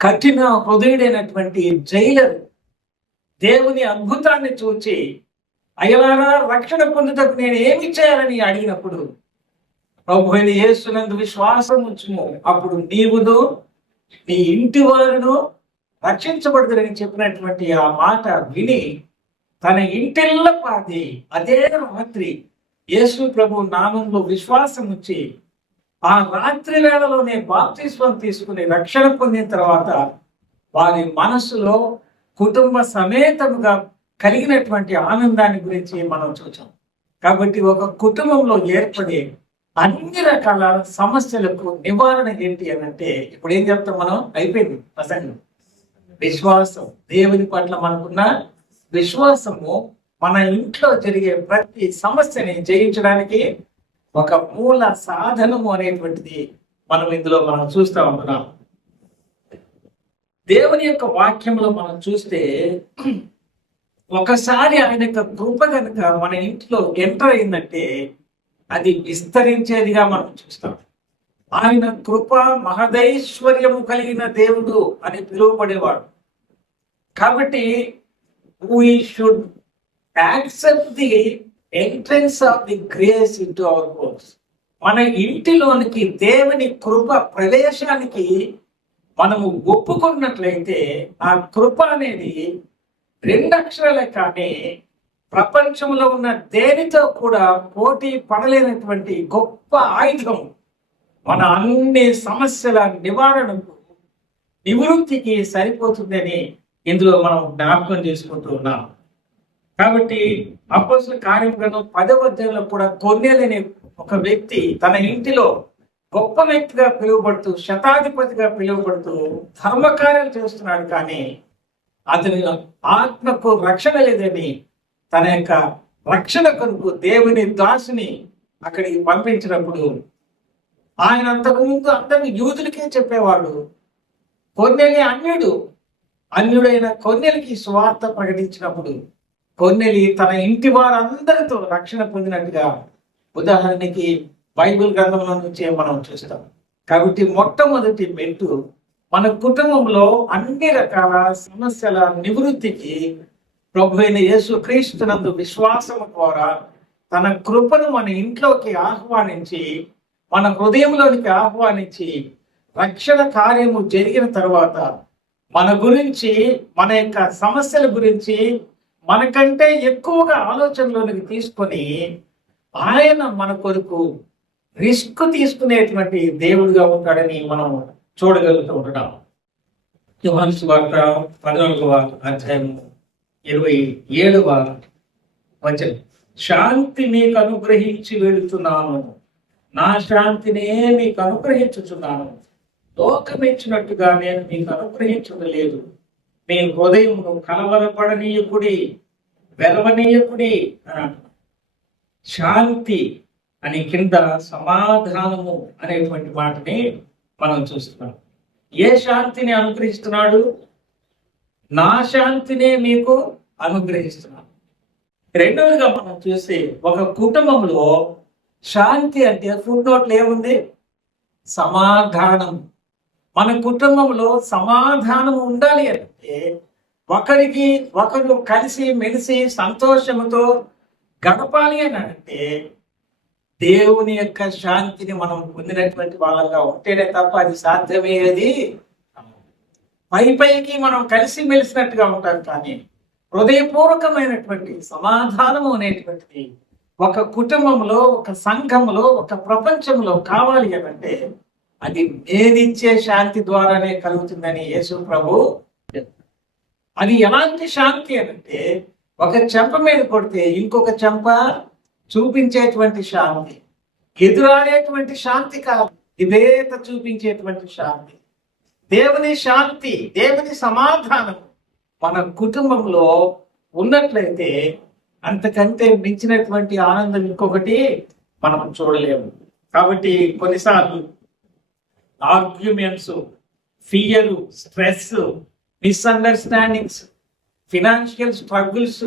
కఠిన హృదయుడైనటువంటి జైలర్ దేవుని అద్భుతాన్ని చూచి అయ్యలారా రక్షణ పొందుటకు నేను ఏమి చేయాలని అడిగినప్పుడు ప్రభు అయిన యేసునందు విశ్వాసం ఉంచుము, అప్పుడు నీవును నీ ఇంటి వారును రక్షించబడదురని చెప్పినటువంటి ఆ మాట విని తన ఇంటిల్ల పాది అదే రాత్రి యేసు ప్రభు నామంలో విశ్వాసం ఉంచి ఆ రాత్రి వేళలోనే బాప్తిస్మం తీసుకుని రక్షణ పొందిన తర్వాత వారి మనసులో కుటుంబ సమేతముగా కలిగినటువంటి ఆనందాన్ని గురించి మనం చూసాం. కాబట్టి ఒక కుటుంబంలో ఏర్పడే అన్ని రకాల సమస్యలకు నివారణ ఏంటి అని అంటే, ఇప్పుడు ఏం చెప్తాం మనం, అయిపోయింది ప్రసంగం. విశ్వాసం, దేవుని పట్ల మనకున్న విశ్వాసము మన ఇంట్లో జరిగే ప్రతి సమస్యని జయించడానికి ఒక మూల సాధనము అనేటువంటిది మనం ఇందులో చూస్తూ ఉంటున్నాం. దేవుని యొక్క వాక్యంలో మనం చూస్తే ఒకసారి ఆయన యొక్క కృప కనుక మన ఇంట్లో ఎంటర్ అయిందంటే అది విస్తరించేదిగా మనం చూస్తాం. ఆయన కృప మహదైశ్వర్యము కలిగిన దేవుడు అని పిలువబడేవాడు. కాబట్టి we should accept the entrance of the grace into our homes. మన ఇంటిలోనికి దేవుని కృప ప్రవేశానికి మనము ఒప్పుకున్నట్లయితే ఆ కృప అనేది 2 అక్షరాలే కానీ ప్రపంచంలో ఉన్న దేనితో కూడా పోటీ పడలేనటువంటి గొప్ప ఆయుధం. మన అన్ని సమస్యల నివారణకు నివృత్తికి సరిపోతుందని ఇందులో మనం జ్ఞాపకం చేసుకుంటూ ఉన్నాం. కాబట్టి అపోస్తలుల కార్యం గ్రంథం 10వ అధ్యాయంలో కూడా కొర్నేలియనే ఒక వ్యక్తి తన ఇంటిలో గొప్ప వ్యక్తిగా పిలువబడుతూ, శతాధిపతిగా పిలువబడుతూ ధర్మకార్యాలు చేస్తున్నాడు. కానీ అతని ఆత్మకు రక్షణ లేదని తన యొక్క రక్షణ కొరకు దేవుని దాసుని అక్కడికి పంపించినప్పుడు ఆయన అంతకుముందు అందరినీ యూదులకే చెప్పేవాడు. కొర్నేలి అన్యుడైన కొర్నేలికి సువార్త ప్రకటించినప్పుడు కొర్నేలి తన ఇంటి వారందరితో రక్షణ పొందినట్టుగా ఉదాహరణకి బైబిల్ గ్రంథంలో నుంచే మనం చూస్తాం. కాబట్టి మొట్టమొదటి మెట్టు మన కుటుంబంలో అన్ని రకాల సమస్యల నివృత్తికి ప్రభు అయిన యేసు క్రీస్తునందు విశ్వాసము ద్వారా తన కృపను మన ఇంట్లోకి ఆహ్వానించి, మన హృదయంలోనికి ఆహ్వానించి, రక్షణ కార్యము జరిగిన తర్వాత మన గురించి, మన యొక్క సమస్యల గురించి మనకంటే ఎక్కువగా ఆలోచనలోనికి తీసుకొని ఆయన మన కొరకు రిస్క్ తీసుకునేటువంటి దేవుడిగా ఉంటాడని మనం చూడగలుగుతూ ఉంటాం. యోహాను సువార్త 14వ అధ్యాయం 27వ వచనం, శాంతి మీకు అనుగ్రహించి వెళుతున్నాను, నా శాంతినే మీకు అనుగ్రహించుచున్నాను, లోకమిచ్చినట్టుగా నేను మీకు అనుగ్రహించడం లేదు. మీ హృదయమును కలవరపడనీయకుడి, వెలవనీయకుడి అన్నాడు. శాంతి అని కింద సమాధానము అనేటువంటి మాటని మనం చూస్తున్నాం. ఏ శాంతిని అనుగ్రహిస్తున్నాడు? నా శాంతినే మీకు అనుగ్రహిస్తున్నాను. రెండవదిగా మనం చూస్తే ఒక కుటుంబంలో శాంతి అంటే ఫుడ్ నోట్లు ఏముంది? సమాధానం. మన కుటుంబంలో సమాధానం ఉండాలి అంటే ఒకరికి ఒకరు కలిసి మెలిసి సంతోషంతో గడపాలి అని అంటే దేవుని యొక్క శాంతిని మనం పొందినటువంటి వాళ్ళగా ఉంటేనే తప్ప అది సాధ్యమయ్యేది. పైకి మనం కలిసి మెలిసినట్టుగా ఉంటాం, కానీ హృదయపూర్వకమైనటువంటి సమాధానము అనేటువంటిది ఒక కుటుంబంలో, ఒక సంఘంలో, ఒక ప్రపంచంలో కావాలి అంటే అది నేనిచ్చే శాంతి ద్వారానే కలుగుతుందని యేసు ప్రభు. అది ఎలాంటి శాంతి అంటే ఒక చెంప మీద కొడితే ఇంకొక చెంప చూపించేటువంటి శాంతి, ఎదురాడేటువంటి శాంతి కాదు, విధేయత చూపించేటువంటి శాంతి. దేవుని శాంతి, దేవుని సమాధానం మన కుటుంబంలో ఉన్నట్లయితే అంతకంటే మించినటువంటి ఆనందం ఇంకొకటి మనం చూడలేము. కాబట్టి కొన్నిసార్లు arguments, fear, stress, misunderstandings, financial struggles,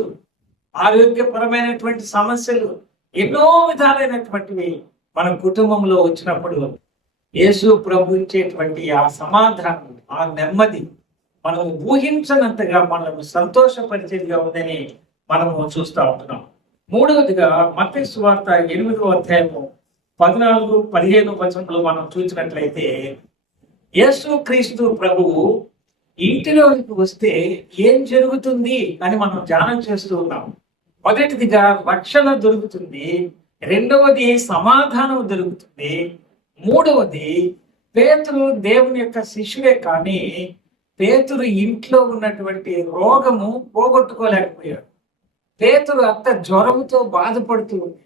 ఆరోగ్యపరమైనటువంటి సమస్యలు, ఎన్నో విధాలైనటువంటివి మన కుటుంబంలో వచ్చినప్పుడు యేసు ప్రభు ఇచ్చేటువంటి ఆ సమాధానం, ఆ నెమ్మది మనం ఊహించనంతగా మనము సంతోషపరిచేదిగా ఉందని మనము చూస్తూ ఉంటున్నాం. మూడవదిగా మత్తయి సువార్త 8వ అధ్యాయము 14-15 వచనంలో మనం చూసినట్లయితే యేసు క్రీస్తు ప్రభువు ఇంటిలోనికి వస్తే ఏం జరుగుతుంది అని మనం ధ్యానం చేస్తూ ఉన్నాం. మొదటిదిగా రక్షణ దొరుకుతుంది, రెండవది సమాధానం దొరుకుతుంది, మూడవది పేతురు దేవుని యొక్క శిష్యుడే కానీ పేతురు ఇంట్లో ఉన్నటువంటి రోగము పోగొట్టుకోలేకపోయాడు. పేతురు అత్త జ్వరముతో బాధపడుతూ ఉంది.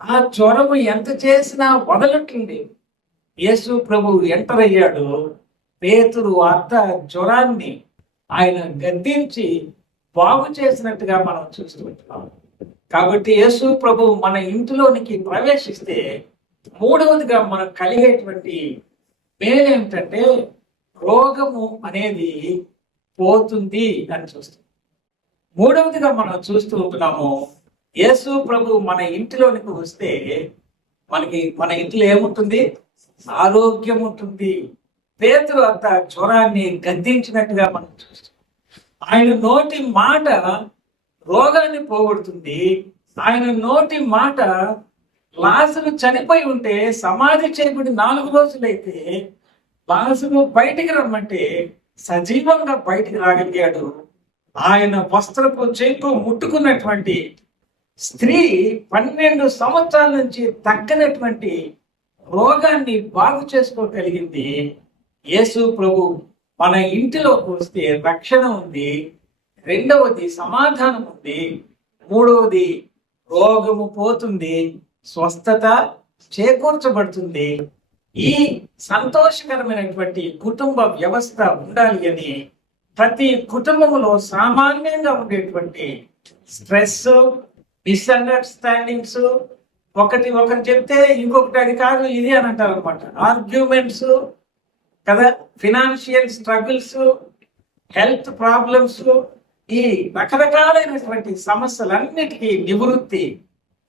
ఆ జ్వరము ఎంత చేసినా వదలట్లేదు. యేసు ప్రభు ఎంటర్ అయ్యాడు. పేతురు అత్త జ్వరాన్ని ఆయన గద్దించి బాగు చేసినట్టుగా మనం చూస్తుంటున్నాం. కాబట్టి యేసు ప్రభు మన ఇంటిలోనికి ప్రవేశిస్తే మూడవదిగా మనకు కలిగేటువంటి మేలు ఏమిటంటే రోగము అనేది పోతుంది అని చూస్తాం. మూడవదిగా మనం చూస్తూ ఉంటున్నాము, యేసు ప్రభు మన ఇంటిలోనికి వస్తే మన ఇంట్లో ఏముంటుంది? ఆరోగ్యం ఉంటుంది. పేతురు అంత జ్వరాన్ని గద్దించినట్టుగా మనం చూస్తాం. ఆయన నోటి మాట రోగాన్ని పోగొడుతుంది. ఆయన నోటి మాట లాజరు చనిపోయి ఉంటే సమాధి చేయబడి 4 రోజులైతే లాజరు బయటికి రమ్మంటే సజీవంగా బయటికి రాగలిగాడు. ఆయన వస్త్రపు చెంగు ముట్టుకున్నటువంటి స్త్రీ 12 సంవత్సరాల నుంచి తగ్గనటువంటి రోగాన్ని బాగు చేసుకోగలిగింది. యేసు ప్రభు మన ఇంటిలోకి వస్తే రక్షణ ఉంది, రెండవది సమాధానం ఉంది, మూడవది రోగము పోతుంది, స్వస్థత చేకూర్చబడుతుంది. ఈ సంతోషకరమైనటువంటి కుటుంబ వ్యవస్థ ఉండాలి అని ప్రతి కుటుంబంలో సామాన్యంగా ఉండేటువంటి స్ట్రెస్, మిస్అండర్స్టాండింగ్స్, ఒకరు చెప్తే ఇంకొకటి అది కాదు ఇది అని అంటారు అనమాట. ఆర్గ్యుమెంట్స్ కదా, ఫినాన్షియల్ స్ట్రగుల్స్, హెల్త్ ప్రాబ్లమ్స్, ఈ రకరకాలైనటువంటి సమస్యలన్నిటికీ నివృత్తి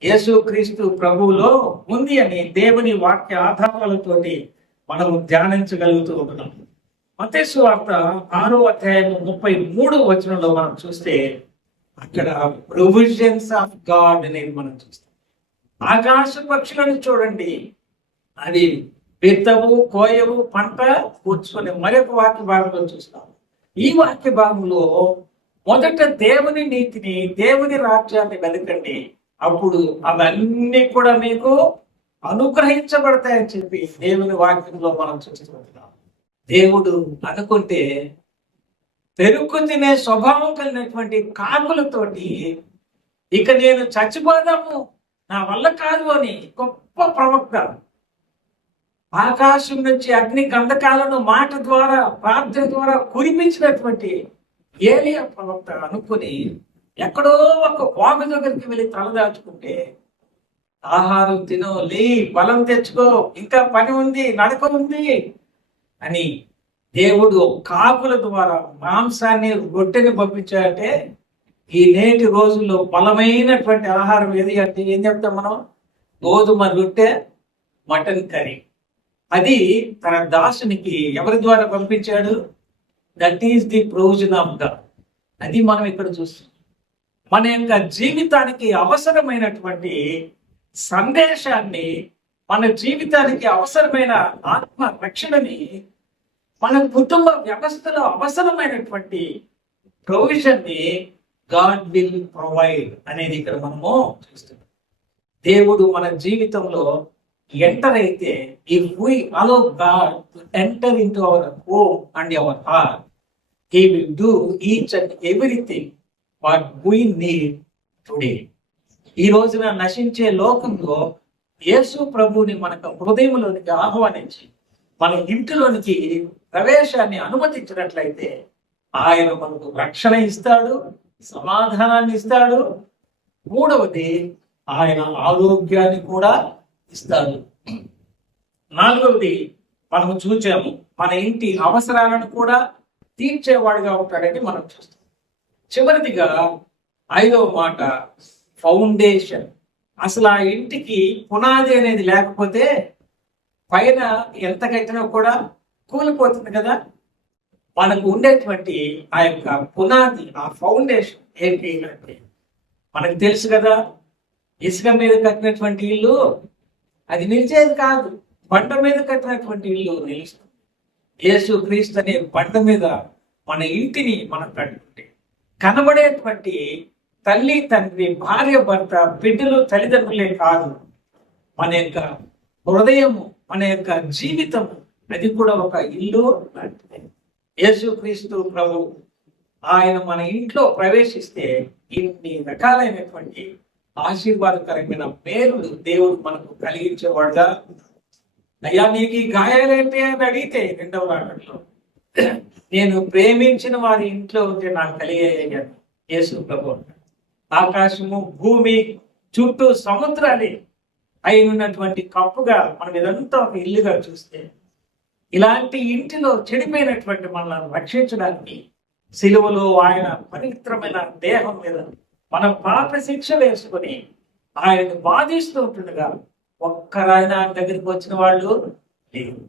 యేసు క్రీస్తు ప్రభువులో ఉంది అని దేవుని వాక్య ఆధారాలతోటి మనం ధ్యానించగలుగుతూ ఉంటున్నాం. మత్తయి సువార్త 6వ అధ్యాయం 33వ వచనంలో మనం చూస్తే అక్కడ ప్రొవిజన్స్ ఆఫ్ గాడ్ అనేది మనం చూస్తాం. ఆకాశ పక్షులను చూడండి, అది విత్తవు, కోయవు, పంట కూర్చుని మరొక వాక్య భాగంలో చూస్తాం. ఈ వాక్య భాగంలో మొదట దేవుని నీతిని, దేవుని రాజ్యాన్ని వెతకండి, అప్పుడు అవన్నీ కూడా మీకు అనుగ్రహించబడతాయని చెప్పి దేవుని వాక్యంలో మనం చూస్తున్నాం. దేవుడు అనుకుంటే పెరుగు తినే స్వభావం కలిగినటువంటి కాకులతోటి ఇక నేను చచ్చిపోదాము, నా వల్ల కాదు అని గొప్ప ప్రవక్త ఆకాశం నుంచి అగ్ని గంధకాలను మాట ద్వారా, ప్రార్థన ద్వారా కురిపించినటువంటి ఏలియా ప్రవక్త అనుకుని ఎక్కడో ఒక వాగు దగ్గరికి వెళ్ళి తలదాచుకుంటే, ఆహారం తినో, లే, బలం తెచ్చుకో, ఇంకా పని ఉంది, నడక ఉంది అని దేవుడు కాకుల ద్వారా మాంసాన్ని, రొట్టెని పంపించాలంటే ఈ నేటి రోజుల్లో బలమైనటువంటి ఆహారం ఏది అంటే ఏం చెప్తాం మనం? గోధుమ రొట్టె, మటన్ కర్రీ. అది తన దాసునికి ఎవరి ద్వారా పంపించాడు? That is the provision of God. అది మనం ఇక్కడ చూస్తాం. మన యొక్క జీవితానికి అవసరమైనటువంటి సందేశాన్ని, మన జీవితానికి అవసరమైన ఆత్మ రక్షణని, మన కుటుంబ వ్యవస్థలో అవసరమైనటువంటి ప్రొవిజన్ ని గాడ్ విల్ ప్రొవైడ్ అనేది ఇక్కడ మనము చూస్తున్నాం. దేవుడు మన జీవితంలో ఎంటర్ అయితే, if we allow God to enter into our home and our heart, he will do each and everything what we need today. ఈ రోజున నశించే లోకంలో యేసు ప్రభువుని మనకు హృదయంలోనికి ఆహ్వానించి మన ఇంటిలోనికి ప్రవేశాన్ని అనుమతించినట్లయితే ఆయన మనకు రక్షణ ఇస్తాడు, సమాధానాన్ని ఇస్తాడు, మూడవది ఆయన ఆరోగ్యాన్ని కూడా ఇస్తాడు. నాలుగవది మనము చూచాము, మన ఇంటి అవసరాలను కూడా తీర్చేవాడుగా ఉంటాడని మనం చూస్తాం. చివరిదిగా 5వ మాట ఫౌండేషన్. అసలు ఆ ఇంటికి పునాది అనేది లేకపోతే పైన ఎంత కట్టినా కూడా కూలిపోతుంది కదా. మనకు ఉండేటువంటి ఆ యొక్క పునాది, ఆ ఫౌండేషన్ ఏంటి అంటే మనకు తెలుసు కదా, ఇసుక మీద కట్టినటువంటి ఇల్లు అది నిలిచేది కాదు, బండ మీద కట్టినటువంటి ఇల్లు నిలుస్తుంది. యేసు క్రీస్తు అనే బండ మీద మన ఇంటిని మనం కట్టుకుంటే కనబడేటువంటి తల్లి, తండ్రి, భార్య, భర్త, బిడ్డలు, తల్లిదండ్రులే కాదు, మన యొక్క హృదయము, మన యొక్క జీవితము, అది కూడా ఒక ఇల్లు లాంటిది. యేసు క్రీస్తు ప్రభు ఆయన మన ఇంట్లో ప్రవేశిస్తే ఇన్ని రకాలైనటువంటి ఆశీర్వాదకరమైన మేలులు దేవుడు మనకు కలిగించేవాడుగా. అయ్యా నీకు ఈ గాయాలేంటి అని అడిగితే 2వ రాకడలో నేను ప్రేమించిన వారి ఇంట్లో ఉంటే నాకు కలిగాయని యేసు ప్రభు. ఆకాశము, భూమి, చుట్టూ సముద్రాలే అయినటువంటి కప్పుగా మనం ఇదంతా ఒక ఇల్లుగా చూస్తే, ఇలాంటి ఇంటిలో చెడిపోయినటువంటి మనల్ని రక్షించడానికి సిలువలో ఆయన పవిత్రమైన దేహం మీద మన పాప శిక్ష వేసుకుని ఆయనను బాధిస్తూ ఉంటుండగా ఒక్కరాయన ఆయన దగ్గరికి వచ్చిన వాళ్ళు లేరు.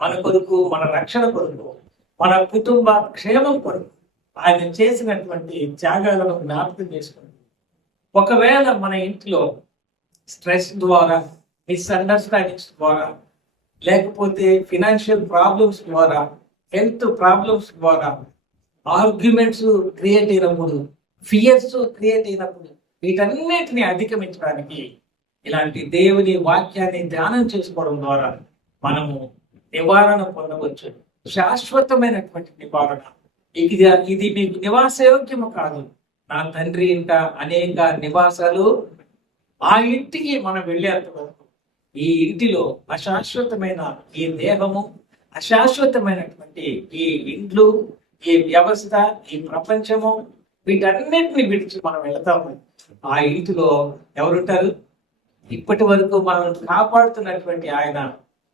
మన కొరకు, మన రక్షణ కొరకు, మన కుటుంబ క్షేమం కొరకు ఆయన చేసినటువంటి త్యాగాలను జ్ఞాపకం చేసుకుంటాం. ఒకవేళ మన ఇంట్లో స్ట్రెస్ ద్వారా, మిస్అండర్స్టాండింగ్స్ ద్వారా, లేకపోతే ఫినాన్షియల్ ప్రాబ్లమ్స్ ద్వారా, హెల్త్ ప్రాబ్లమ్స్ ద్వారా, ఆర్గ్యుమెంట్స్ క్రియేట్ అయినప్పుడు, ఫియర్స్ క్రియేట్ అయినప్పుడు, వీటన్నిటిని అధిగమించడానికి ఇలాంటి దేవుని వాక్యాన్ని ధ్యానం చేసుకోవడం ద్వారా మనము నివారణ పొందవచ్చు. శాశ్వతమైనటువంటి నివారణ. ఇది మీకు నివాసయోగ్యము కాదు. నా తండ్రి ఇంట అనేక నివాసాలు, ఆ ఇంటికి మనం వెళ్ళేంత వరకు ఈ ఇంటిలో అశాశ్వతమైన ఈ దేహము, అశాశ్వతమైనటువంటి ఈ ఇండ్లు, ఈ వ్యవస్థ, ఈ ప్రపంచము, వీటన్నిటిని విడిచి మనం వెళతాము. ఆ ఇంటిలో ఎవరుంటారు? ఇప్పటి వరకు మనం కాపాడుతున్నటువంటి ఆయన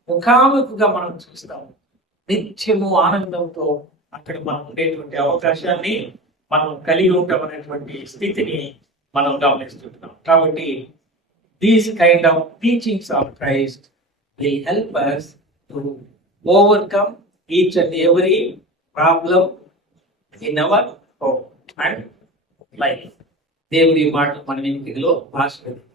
ముఖాముఖిగా మనం చూస్తాము. నిత్యము ఆనందంతో అక్కడ మనం ఉండేటువంటి అవకాశాన్ని మనం కలిగి ఉంటామనేటువంటి స్థితిని మనం గమనిస్తుంటున్నాం. కాబట్టి these kind of teachings of Christ will help us to overcome each and every problem in our home and life. దేవుడి మాట మన ఇంటిలో ఆశీర్వదించారు.